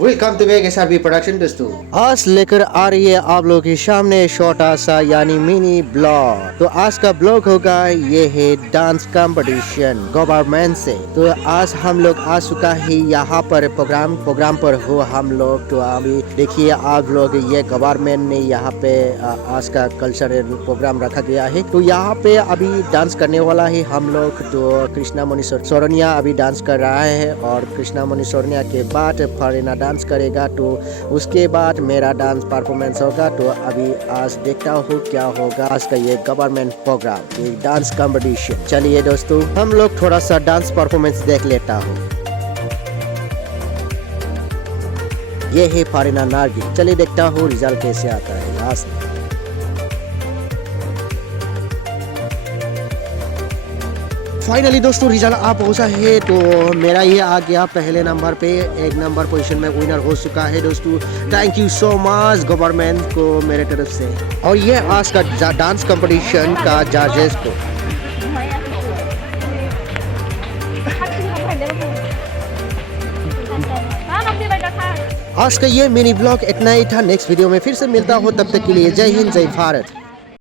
Welcome to SRB production दोस्तों। आज लेकर आ रही है आप लोगों के सामने छोटा सा यानी मिनी ब्लॉग। तो आज का ब्लॉग होगा ये है डांस कंपटीशन गवर्नमेंट से। तो आज हम लोग आ चुका है यहाँ पर प्रोग्राम पर हो हम लोग। तो अभी देखिए आप लोग, ये गवर्नमेंट ने यहाँ पे आज का कल्चरल प्रोग्राम रखा गया है। तो यहाँ पे अभी डांस करने वाला है हम लोग। तो कृष्णा मणि सोरनिया अभी डांस कर रहा है और कृष्णा मणि सोरनिया के बाद फरीना डांस करेगा। तो उसके बाद मेरा डांस परफॉर्मेंस होगा। तो अभी आज देखता हूँ क्या होगा आज का ये गवर्नमेंट प्रोग्राम, ये डांस कंपटीशन। चलिए दोस्तों, हम लोग थोड़ा सा डांस परफॉर्मेंस देख लेता हूँ। ये है फरीना नार्गी। चलिए देखता हूँ रिजल्ट कैसे आता है लास्ट में। फाइनली दोस्तों रिजल्ट आ पहुंचा है। तो मेरा ये आ गया पहले नंबर पे, 1 नंबर पोजीशन में विनर हो चुका है दोस्तों। Thank you so much government को मेरे तरफ से। और ये आज का डांस कंपटीशन का जजेस को। आज का ये मिनी ब्लॉग इतना ही था। नेक्स्ट वीडियो में फिर से मिलता हूँ, तब तक के लिए जय हिंद जय भारत।